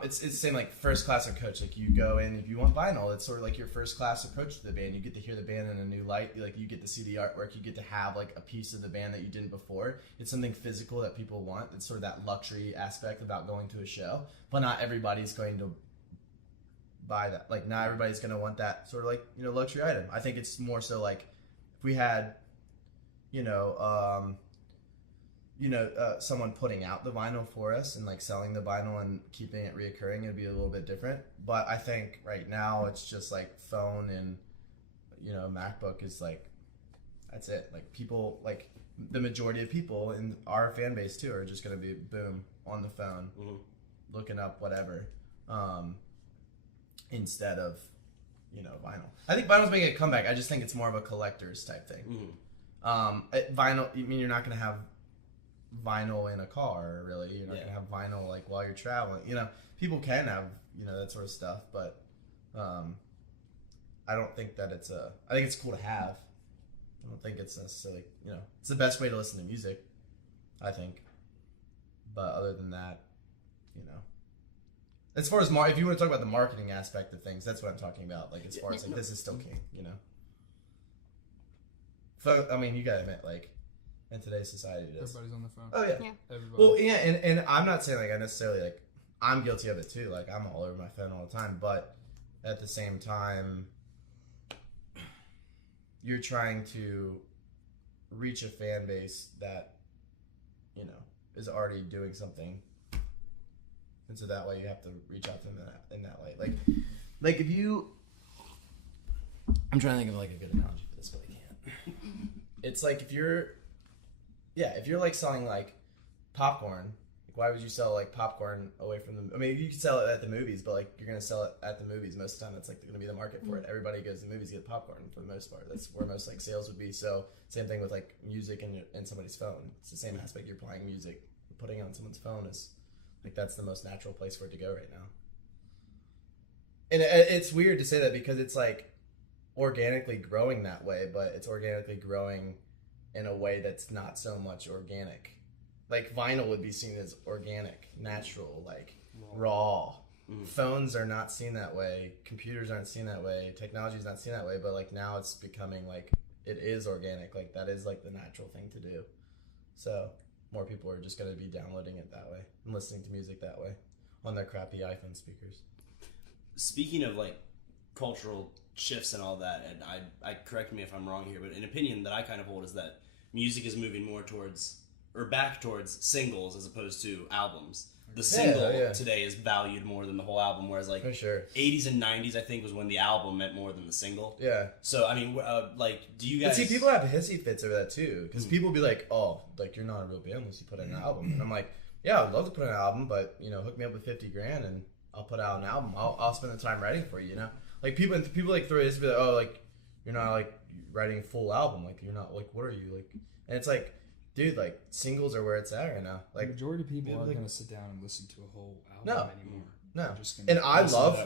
it's the same like first class approach. Like you go in, if you want vinyl, it's sort of like your first class approach to the band. You get to hear the band in a new light. Like you get to see the artwork. You get to have like a piece of the band that you didn't before. It's something physical that people want. It's sort of that luxury aspect about going to a show. But not everybody's going to buy that. Like not everybody's going to want that sort of like, luxury item. I think it's more so like if we had, someone putting out the vinyl for us and like selling the vinyl and keeping it reoccurring, it'd be a little bit different. But I think right now it's just like phone and MacBook is like, that's it. Like people, like the majority of people in our fan base too are just gonna be boom on the phone, looking up whatever, instead of vinyl. I think vinyl's making a comeback. I just think it's more of a collector's type thing. Vinyl, I mean, you're not gonna have vinyl in a car, really. You're not gonna have vinyl like while you're traveling. People can have that sort of stuff, but I don't think that I think it's cool to have. I don't think it's necessarily it's the best way to listen to music, I think. But other than that, as far as if you want to talk about the marketing aspect of things, that's what I'm talking about. Like as far as like this is still king, So I mean, you gotta admit, like in today's society, it is. Everybody's on the phone. Oh yeah. Everybody. Well, yeah, and I'm not saying like I necessarily like I'm guilty of it too. Like, I'm all over my phone all the time, but at the same time, you're trying to reach a fan base that, you know, is already doing something, and so that way you have to reach out to them in that way. Like if you, I'm trying to think of like a good analogy for this, but I can't. It's like if you're like selling like popcorn. Why would you sell like popcorn away from them? I mean, you could sell it at the movies, but like you're gonna sell it at the movies most of the time. That's like gonna be the market for it. Everybody goes to the movies to get popcorn for the most part. That's where most like sales would be. So same thing with like music and somebody's phone. It's the same aspect. You're playing music, putting it on someone's phone is like that's the most natural place for it to go right now. And it's weird to say that because it's like organically growing that way, but it's organically growing in a way that's not so much organic. Like vinyl would be seen as organic, natural, like raw. Phones are not seen that way. Computers aren't seen that way. Technology is not seen that way. But like now it's becoming like it is organic. Like that is like the natural thing to do. So more people are just going to be downloading it that way and listening to music that way on their crappy iPhone speakers. Speaking of like cultural shifts and all that, and I correct me if I'm wrong here, but an opinion that I kind of hold is that music is moving more towards or back towards singles as opposed to albums. The single today is valued more than the whole album, whereas like for sure. 80s and 90s I think was when the album meant more than the single. Yeah. So I mean, like, do you guys? But see, people have hissy fits over that too, because people be like, "Oh, like you're not a real band unless you put in an album." And I'm like, "Yeah, I'd love to put in an album, but you know, hook me up with $50,000 and I'll put out an album. I'll spend the time writing for you." You know, like people like throw this, be like, "Oh, like you're not like writing a full album. Like you're not like what are you like?" And it's like, dude, like singles are where it's at right now. Like the majority of people aren't like, going to sit down and listen to a whole album anymore. No, just and I love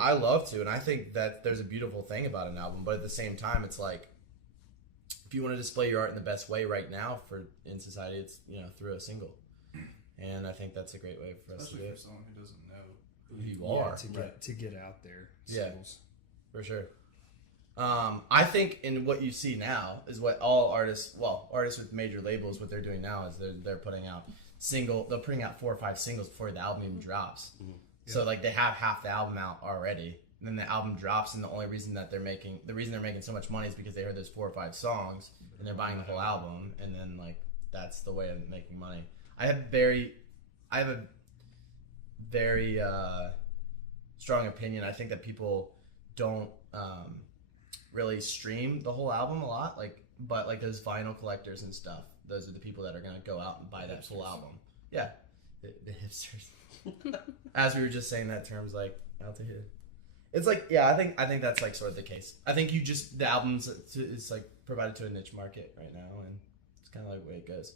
I love to, and I think that there's a beautiful thing about an album. But at the same time, it's like if you want to display your art in the best way right now in society, it's through a single, and I think that's a great way for us to do it. Especially for someone who doesn't know who you are to get out there. Singles. Yeah, for sure. I think in what you see now is what all artists with major labels, what they're doing now is they're putting out they're putting out 4 or 5 singles before the album even drops. Mm-hmm. Yeah. So like they have half the album out already, and then the album drops, and the reason they're making so much money is because they heard those 4 or 5 songs, and they're buying the whole album, and then like that's the way of making money. I have a very strong opinion. I think that people don't really stream the whole album a lot, but those vinyl collectors and stuff, those are the people that are gonna go out and buy that full album. Yeah, the hipsters. As we were just saying that term's like out to here. It's like I think that's like sort of the case. I think the albums is like provided to a niche market right now, and it's kind of like the way it goes.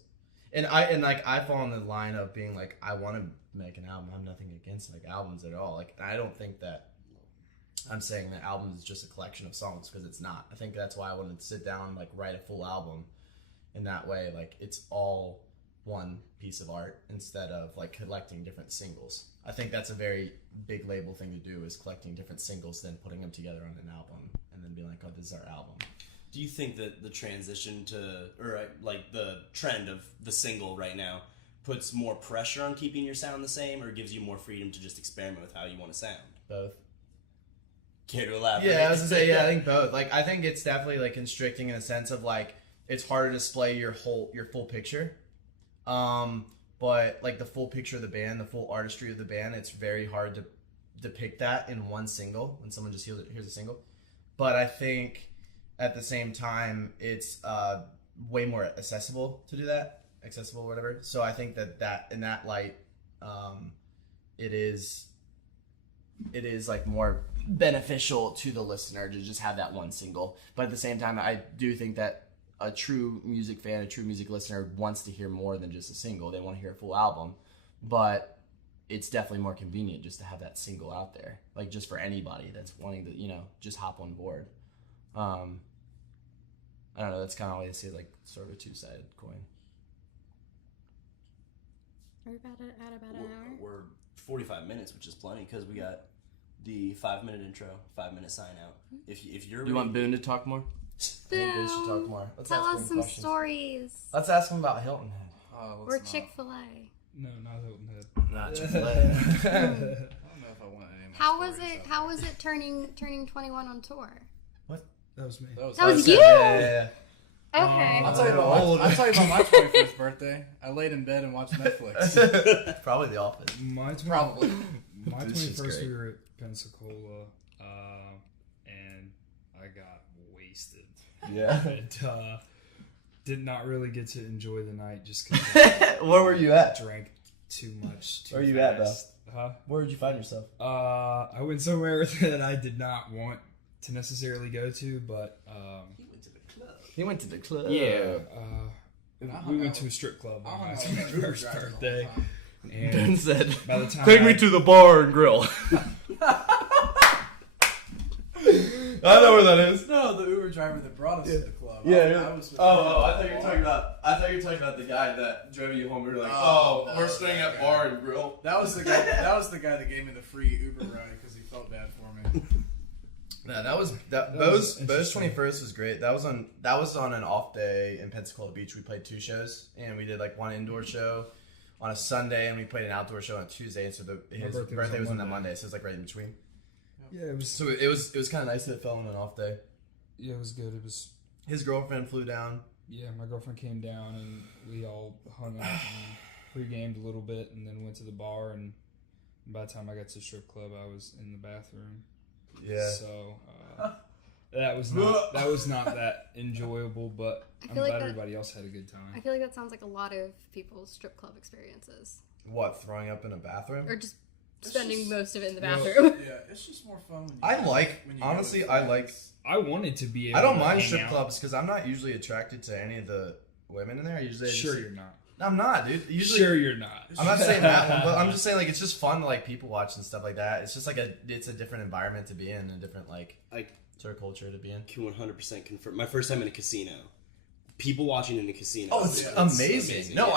And I fall in the line of being like I want to make an album. I'm nothing against like albums at all. Like I don't think that I'm saying that albums is just a collection of songs, because it's not. I think that's why I wanted to sit down and like write a full album. In that way, like it's all one piece of art instead of like collecting different singles. I think that's a very big label thing to do, is collecting different singles, then putting them together on an album, and then being like, oh, this is our album. Do you think that the transition like the trend of the single right now puts more pressure on keeping your sound the same, or gives you more freedom to just experiment with how you want to sound? Both. Care to elaborate? Yeah, I was gonna say, I think both. Like, I think it's definitely like constricting in a sense of like it's hard to display your full picture. But like the full picture of the band, the full artistry of the band, it's very hard to depict that in one single when someone just hears a single. But I think at the same time, it's way more accessible to do that, accessible, whatever. So I think that in that light, it is like more beneficial to the listener to just have that one single. But at the same time, I do think that a true music fan, a true music listener wants to hear more than just a single. They want to hear a full album. But it's definitely more convenient just to have that single out there, like just for anybody that's wanting to, just hop on board. I don't know. That's kind of how I see it, like sort of a two-sided coin. Are we about an hour? We're 45 minutes, which is plenty, because we got the 5-minute intro, 5-minute sign out. If you're, do you want Boone to talk more? I think Boone should talk more. Tell us some stories. Let's ask him about Hilton Head. Or Chick-fil-A. No, not Hilton Head. Not Chick-fil-A. I don't know if I want any. Of my How was stories it? out How there. was it turning 21 on tour? That was me. That was you? Yeah. Okay. I'll tell you about I'll tell you about my 21st birthday. I laid in bed and watched Netflix. Probably The Office. Probably. My This is 21st, great. we were at Pensacola, and I got wasted. Yeah. And did not really get to enjoy the night just because Where were you at? drank too much. Too Where you at, fast. Huh? Where did you find yourself? I went somewhere that I did not want to necessarily go to, but He went to the club. yeah, I we hung went out to a with- strip club I on hung my out with Uber 21st drivers all the birthday. time. Ben And said, by the time "Take me to the bar and grill." I know where that is. No, the Uber driver that brought us to the club. Yeah. I was with I thought you were talking about. I thought you were talking about the guy that drove you home. We were like, Oh, "Oh, no, we're staying that at guy. bar and grill." That was the guy. That was the guy that gave me the free Uber ride because he felt bad for me. No, that was was Bo's interesting. 21st was great. That was on an off day in Pensacola Beach. We played 2 shows, and we did like one indoor show on a Sunday, and we played an outdoor show on a Tuesday. And so his birthday was on that Monday, so it was like right in between. yeah, it was So it was kind of nice that it fell on an off day. yeah, it was good. It was His girlfriend flew down. yeah. My girlfriend came down and we all hung out and pre-gamed a little bit, and then went to the bar. And by the time I got to the strip club, I was in the bathroom. Yeah. So that was not that enjoyable, but I I'm feel like glad that- everybody else had a good time. I feel like that sounds like a lot of people's strip club experiences, What, throwing up in a bathroom? or just It's spending just- most of it in the Well, bathroom. Yeah, it's just more fun. When you I go- like- when you go honestly, with I like- friends. I wanted to be able I don't to mind hang strip out. clubs because I'm not usually attracted to any of the women in there. I usually Sure, just, you're not. I'm not, dude. Usually, Sure, you're not. I'm not saying that one, but I'm just saying like it's just fun to like people watch and stuff like that. It's just like it's a different environment to be in, a different like I sort of culture to be in. can 100% confirm. My first time in a casino. People watching in a casino. Oh, it's Yeah, amazing. No, yeah.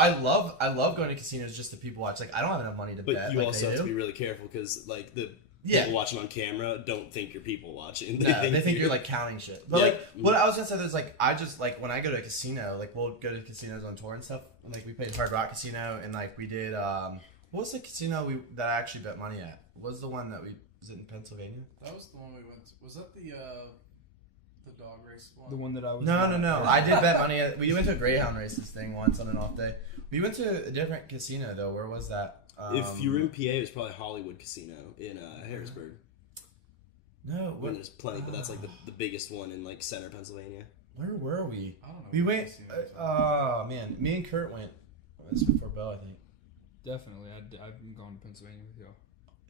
I love going to casinos just to people watch. Like I don't have enough money to But bet. you like also they have to do. be really careful because, like, the Yeah. people watching on camera don't think you're people watching. No, they think you're like counting shit. But Yeah. like, what I was gonna say, there's like, I just like when I go to a casino, like we'll go to casinos on tour and stuff. And, like we played Hard Rock Casino, and like we did. What was the casino that I actually bet money at? What was the one that was it in Pennsylvania? That was the one we went to. Was that the dog race one? The one that I was. No. I did bet money at. We went to a Greyhound races thing once on an off day. We went to a different casino though. Where was that? If you were in PA, it was probably Hollywood Casino in Harrisburg. No, When there's plenty, but that's like the biggest one in like center Pennsylvania. where were we? I don't know. We what went. casinos are. Oh man, me and Kurt went. This was before Bell, I think. Definitely, I've gone to Pennsylvania with y'all.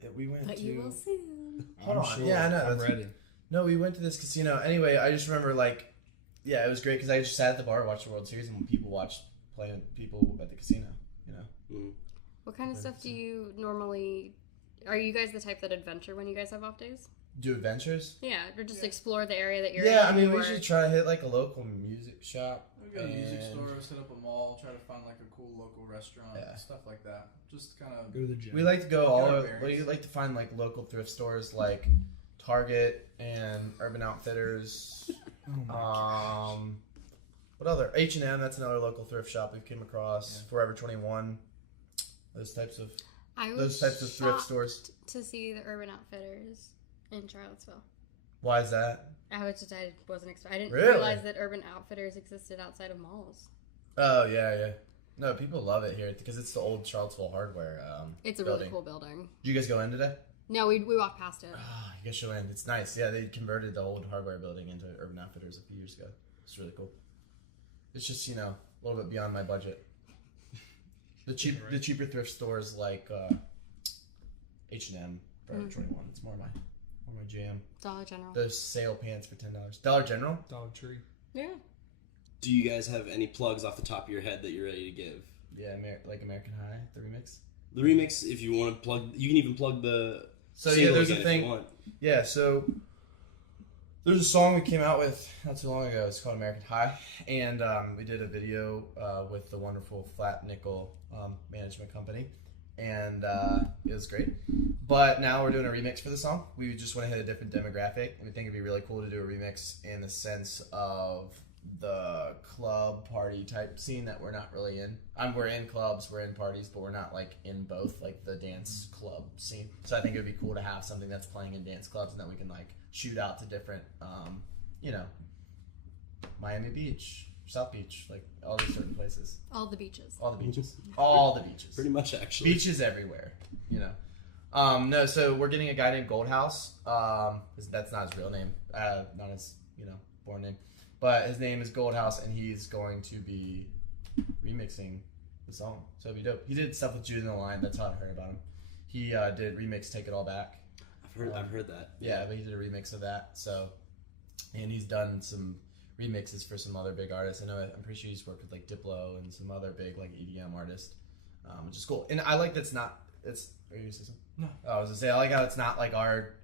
Yeah, we went But to. you will soon. Hold I'm on. sure. Yeah, I know. I'm That's- ready. No, we went to this casino. Anyway, I just remember like, yeah, it was great because I just sat at the bar, watched the World Series, and people playing people at the casino. You know. Mm. What kind of stuff do you normally? Are you guys the type that adventure when you guys have off days? Do adventures? Yeah, or just explore the area that you're Yeah, in. I mean, we or- should try to hit like a local music shop. We go to music and- stores, hit up a mall, try to find like a cool local restaurant, Yeah. stuff like that. Just kind of. Go to the gym. We like to go all Get our over. bearings. We like to find like local thrift stores like Target and Urban Outfitters. Oh my What other? H&M. That's another local thrift shop we've came across. Yeah. Forever 21. Those types of I was thrift stores. shocked to see the Urban Outfitters in Charlottesville. Why is that? I wasn't expecting. I didn't Really? realize that Urban Outfitters existed outside of malls. Oh yeah. No, people love it here because it's the old Charlottesville hardware. It's a building. really cool building. Did you guys go in today? No, we walked past it. Ah, you guys should go in. It's nice. Yeah, they converted the old hardware building into Urban Outfitters a few years ago. It's really cool. It's just a little bit beyond my budget. The cheaper thrift stores like H&M, Forever 21. It's more my jam. Dollar General. Those sale pants for $10. Dollar General. Dollar Tree. Yeah. Do you guys have any plugs off the top of your head that you're ready to give? Yeah, like American High, the remix. The remix, if you want to plug, you can even plug the. So yeah, single there's a again if thing. you want. Yeah, so there's a song we came out with not too long ago. It's called American High, and we did a video with the wonderful Flat Nickel management company, and it was great. But now we're doing a remix for the song. We just want to hit a different demographic, and we think it'd be really cool to do a remix in the sense of the club party type scene that we're not really in. We're in clubs, we're in parties, but we're not like in both, like the dance club scene. So I think it would be cool to have something that's playing in dance clubs and then we can like shoot out to different, Miami Beach, South Beach, like all these certain places. All the beaches. All the beaches. All the beaches. Pretty much, actually. Beaches everywhere, No, so we're getting a guy named Goldhouse. That's not his real name, not his, born name. But his name is Goldhouse, and he's going to be remixing the song. So it'll be dope. He did stuff with Jude in the Line. That's how I heard about him. He did remix Take It All Back. I've heard that. Yeah, but he did a remix of that. So, and he's done some remixes for some other big artists. I'm pretty sure he's worked with like Diplo and some other big like EDM artists, which is cool. And I like that's not. Are you gonna say something? No. I was gonna say I like how it's not like our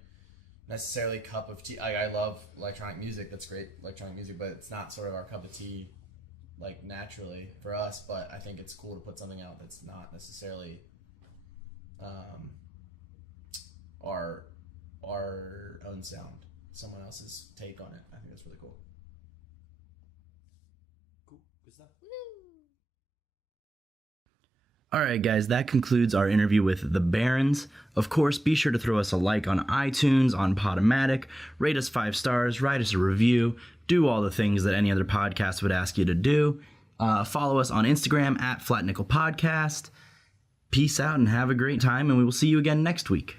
necessarily cup of tea. I love electronic music. That's great electronic music, but it's not sort of our cup of tea, like naturally for us. But I think it's cool to put something out that's not necessarily our own sound, someone else's take on it. I think that's really cool. Cool. Good stuff. All right, guys, that concludes our interview with the Barons. Of course, be sure to throw us a like on iTunes, on Podomatic, rate us 5 stars, write us a review, do all the things that any other podcast would ask you to do. Follow us on Instagram at Flat Nickel Podcast. Peace out and have a great time, and we will see you again next week.